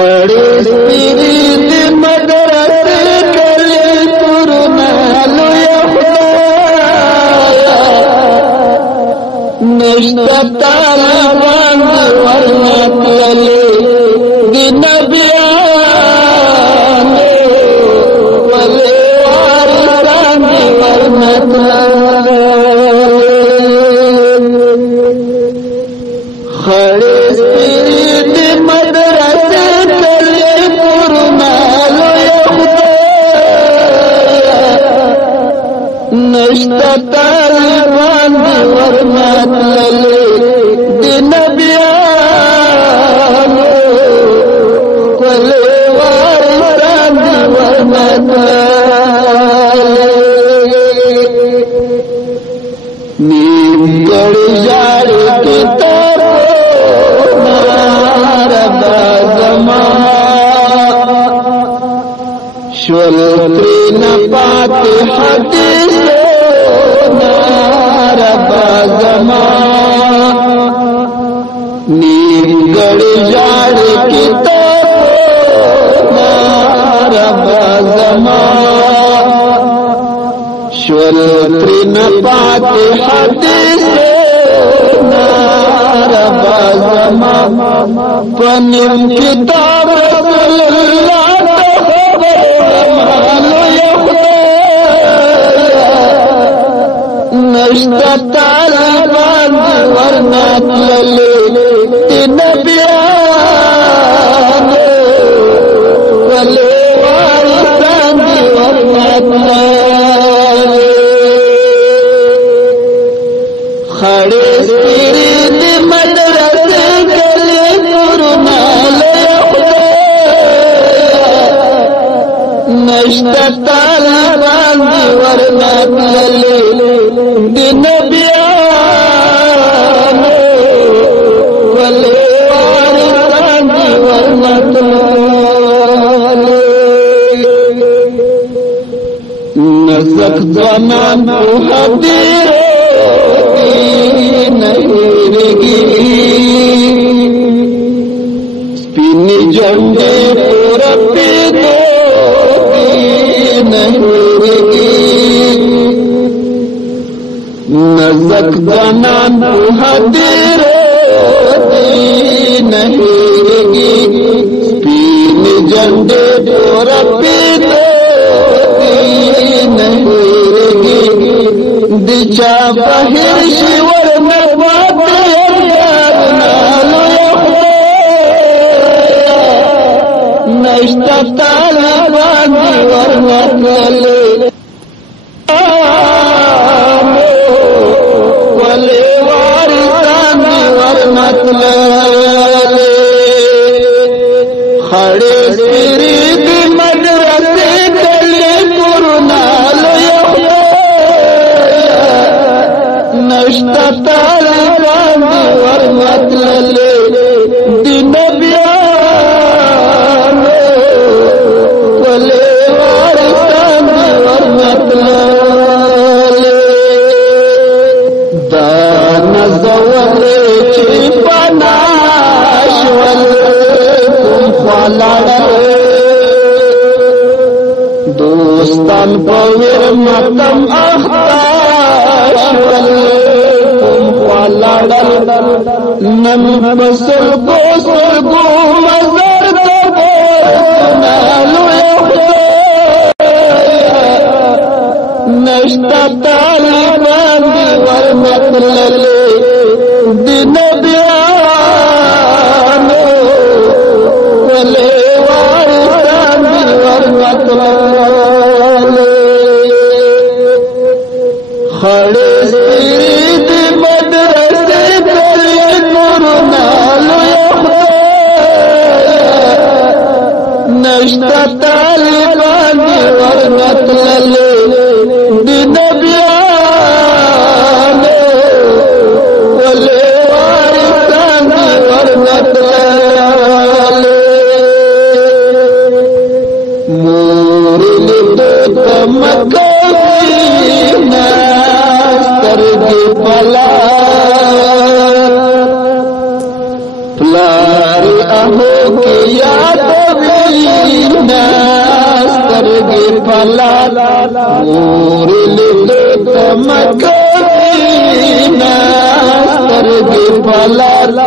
خړې سپېرې د مدرسې کلي کورونه لویه خدایه نشته طالبان دي ورنه تللي د نبیانو ولې وارثان دي ورنه تللي خړې سپېرې د مدرسې کلي کورونه لویه خدایه نشته طالبان دي ورنه تللي د نبیانو ولې وارثان دي ورنه تللي نیمګړې ژاړې کتابونه ربه زما شول ترېنه پاتې حدیثونه ربه زما نیمګړې ژاړې کتابونه ربه زما شول ترېنه پاتې حدیثونه ربه زما په نیم کتاب رسول الله ته خبر لویه خدایه نشته طالبان دي ورنه تللي د نبیانو ولې وارثان دي ورنه تللي خړې سپېرې د مدرسې کلي کورونه لویه خدایه نشته طالبان دي ورنه تللي د نبیانو ولې وارثان دي ورنه تللي نزک ځوانان پوهه ډېرو نه هېرېږي سپینې جنډې په رپېدو دي نه هېرېږي نزک ځوانان پوهه ډېرو دي نه هېرېږي سپینې جنډې په رپېدو دي نه هېرېږي د چا بهر شي ورنه پاتې یادونه لویه خدایه نشته طالبان دي ورنه تللي ولې وارثان دي ورنه تللي خړې سپېرې د مدرسې کلي کورونه لویه نشته طالبان دي ورنه تللي د نبیانو ولې وارثان دي ورنه تللي دا نزولې چې پناه شول کوم خوا لاړل دوستان په ویر ماتم اخته شول کوم خوا لاړل نن په سلګو سلګو مزار ته بوتونه لویه خدایه نشته طالبان دي ورنه تللي د نبیانو ولې وارثان دي ورنه تللي خړې سپېرې د مدرسې کلي کورونه لویه خدایه نشته طالبان دي ورنه تللي د نبیانو ولې وارثان دي ورنه تللي مور لیدو ته مکه وینا سترګې پلا پلار اهو کې یاد پلال مور لیدو تمکوینا سترگی پلال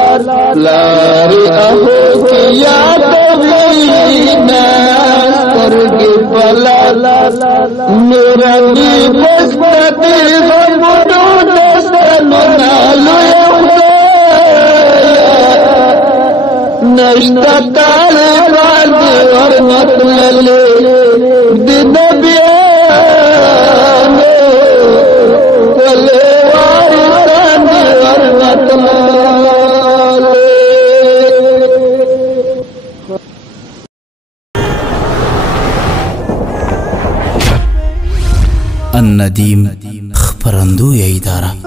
لاری اہو کی یادوینا سترگی پلال نورانی بسپتی غمونو دستنو نالو نشتا طالبان دی ورمت للی دی نبیانو ولی وارثان دی ورمت للی الندیم خبرندوی اداره